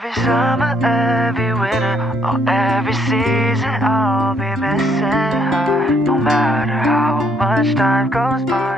Every summer, every winter, or every season, I'll be missing her. No matter how much time goes by.